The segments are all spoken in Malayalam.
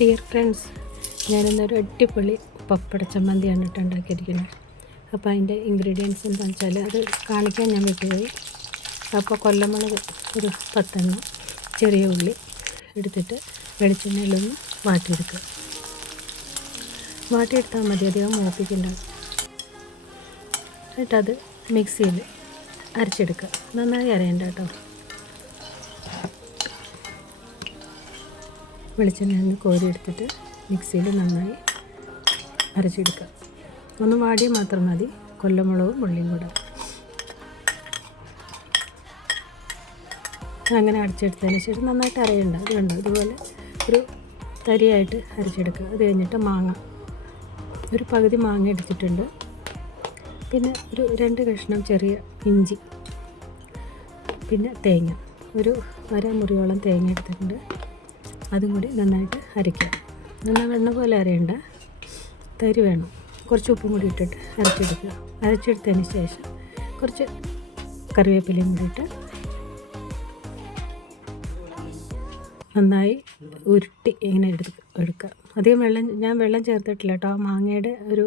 ഡിയർ ഫ്രണ്ട്സ്, ഞാനിന്നൊരു അടിപൊളി പപ്പട ചമ്മന്തിയാണ് ഉണ്ടാക്കിയിരിക്കുന്നത്. അപ്പോൾ അതിൻ്റെ ഇൻഗ്രീഡിയൻസ് എന്താണെന്ന് വെച്ചാൽ അത് കാണിക്കാൻ ഞാൻ വിട്ടുപോയി. അപ്പോൾ കൊല്ലമുളക് ഒരു 10 എണ്ണം, ചെറിയ ഉള്ളി എടുത്തിട്ട് വെളിച്ചെണ്ണയിലൊന്ന് വാട്ടിയെടുക്കുക. വാട്ടിയെടുത്താൽ മതി, അധികം മൂപ്പിക്കുണ്ടാകും. എന്നിട്ടത് മിക്സിയിൽ അരച്ചെടുക്കുക. നന്നായി അരയണ്ട കേട്ടോ. വെളിച്ചെണ്ണ ഒന്ന് കോരി എടുത്തിട്ട് മിക്സിയിൽ നന്നായി അരച്ചെടുക്കുക. ഒന്ന് വാടിയാൽ മാത്രം മതി. കൊല്ലമുളകും ഉള്ളിയും കൂടെ അങ്ങനെ അരച്ചെടുത്തതിന് ശേഷം നന്നായിട്ട് അരയണ്ട. അത് കണ്ടോ, ഇതുപോലെ ഒരു തരിയായിട്ട് അരച്ചെടുക്കുക. അത് കഴിഞ്ഞിട്ട് മാങ്ങ, ഒരു പകുതി മാങ്ങ എടുത്തിട്ടുണ്ട്. പിന്നെ ഒരു 2 കഷ്ണം ചെറിയ ഇഞ്ചി, പിന്നെ തേങ്ങ, ഒരു അരമുറിയോളം തേങ്ങ എടുത്തിട്ടുണ്ട്. അതും കൂടി നന്നായിട്ട് അരയ്ക്കുക. നന്നായി വെണ്ണ പോലെ അരയണ്ട, തരി വേണം. കുറച്ച് ഉപ്പും കൂടി ഇട്ടിട്ട് അരച്ചെടുക്കുക. അരച്ചെടുത്തതിന് ശേഷം കുറച്ച് കറിവേപ്പിലയും കൂടി ഇട്ട് നന്നായി ഉരുട്ടി ഇങ്ങനെ എടുക്കുക. അധികം ഞാൻ വെള്ളം ചേർത്തിട്ടില്ല കേട്ടോ. ആ മാങ്ങയുടെ ഒരു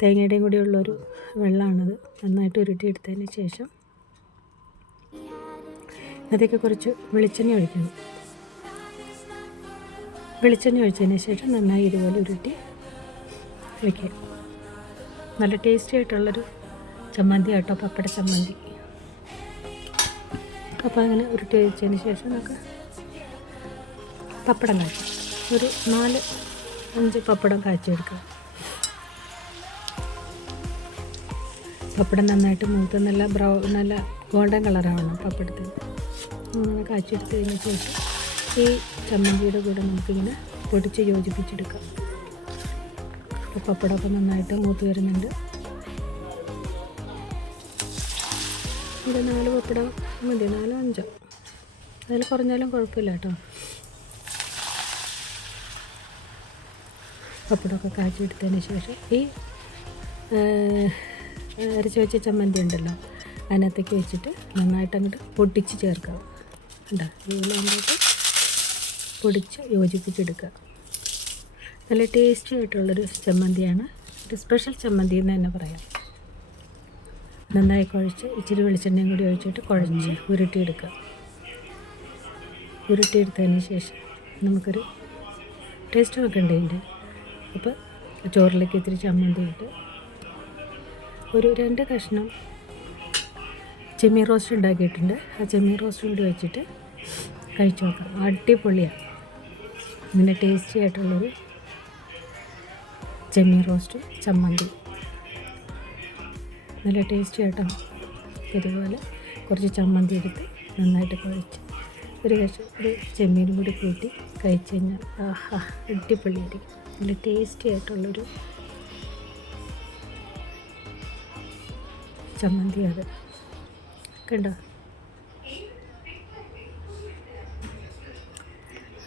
തേങ്ങയുടെയും കൂടി ഉള്ളൊരു വെള്ളമാണത്. നന്നായിട്ട് ഉരുട്ടി എടുത്തതിന് ശേഷം അതിലേക്ക് കുറച്ച് വെളിച്ചെണ്ണ ഒഴിക്കണം. വെളിച്ചെണ്ണ ഒഴിച്ചതിന് ശേഷം നന്നായി ഇതുപോലെ ഉരുട്ടി വയ്ക്കുക. നല്ല ടേസ്റ്റി ആയിട്ടുള്ളൊരു ചമ്മന്തി കേട്ടോ, പപ്പട ചമ്മന്തി. അപ്പോൾ അങ്ങനെ ഉരുട്ടി വെച്ചതിന് ശേഷം നമുക്ക് പപ്പടം കാച്ചാം. ഒരു 4-5 പപ്പടം കാച്ചെടുക്കുക. പപ്പടം നന്നായിട്ട് മൂത്ത് നല്ല ഗോൾഡൻ കളറാവണം പപ്പടത്തിന്. അങ്ങനെ കാച്ചെടുത്തതിന് ശേഷം ഈ ചമ്മന്തിയുടെ കൂടെ നമുക്കിങ്ങനെ പൊടിച്ച് യോജിപ്പിച്ചെടുക്കാം. അപ്പോൾ പപ്പടമൊക്കെ നന്നായിട്ട് മൂത്ത് വരുന്നുണ്ട്. ഇവിടെ 4 പപ്പടം മതി, 4-5, അതിൽ കുറഞ്ഞാലും കുഴപ്പമില്ല കേട്ടോ. പപ്പടമൊക്കെ കാച്ചെടുത്തതിന് ശേഷം ഈ അരച്ച് വെച്ച ചമ്മന്തി ഉണ്ടല്ലോ, അതിനകത്തേക്ക് വെച്ചിട്ട് നന്നായിട്ട് അങ്ങോട്ട് പൊടിച്ച് ചേർക്കുക. ഉണ്ടോ, ഇതിലാകുമ്പോഴേക്ക് പൊടിച്ച് യോജിപ്പിച്ചെടുക്കുക. നല്ല ടേസ്റ്റി ആയിട്ടുള്ളൊരു ചമ്മന്തിയാണ്. ഒരു സ്പെഷ്യൽ ചമ്മന്തി എന്ന് തന്നെ പറയാം. നന്നായി കുഴച്ച് ഇച്ചിരി വെളിച്ചെണ്ണയും കൂടി ഒഴിച്ചിട്ട് കുഴച്ച് ഉരുട്ടിയെടുക്കുക. ഉരുട്ടിയെടുത്തതിന് ശേഷം നമുക്കൊരു ടേസ്റ്റ് വെക്കണ്ടേ ഇതിൻ്റെ. അപ്പോൾ ചോറിലേക്ക് ഇത്തിരി ചമ്മന്തി ഇട്ട് ഒരു 2 കഷ്ണം ചെമ്മീൻ റോസ്റ്റ് ഉണ്ടാക്കിയിട്ടുണ്ട്. ആ ചെമ്മീൻ റോസ്റ്റ് കൂടി വെച്ചിട്ട് കഴിച്ചു നോക്കാം. അടിപൊളിയാണ്. ഇങ്ങനെ ടേസ്റ്റി ആയിട്ടുള്ളൊരു ചെമ്മീൻ റോസ്റ്റ് ചമ്മന്തി, നല്ല ടേസ്റ്റി ആയിട്ടോ. ഇതുപോലെ കുറച്ച് ചമ്മന്തി എടുത്ത് നന്നായിട്ട് കുഴച്ച് ഒരു ചെമ്മീനും കൂടി കൂട്ടി കഴിച്ച് കഴിഞ്ഞാൽ ആഹാ, അടിപൊളിയായിരിക്കും. നല്ല ടേസ്റ്റി ആയിട്ടുള്ളൊരു ചമ്മന്തി അത് കണ്ടോ,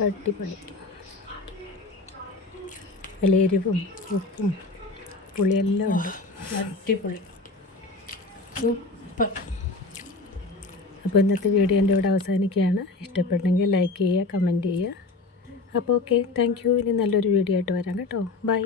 അടിപൊളി. നല്ല എരിവും ഉപ്പും പുളിയെല്ലാം ഉണ്ട്, അടിപൊളി ഉപ്പ്. അപ്പോൾ ഇന്നത്തെ വീഡിയോ എൻ്റെ ഇവിടെ അവസാനിക്കുകയാണ്. ഇഷ്ടപ്പെട്ടെങ്കിൽ ലൈക്ക് ചെയ്യുക, കമൻറ്റ് ചെയ്യുക. അപ്പോൾ ഓക്കെ, താങ്ക് യു. ഇനി നല്ലൊരു വീഡിയോ ആയിട്ട് വരാം കേട്ടോ. ബൈ.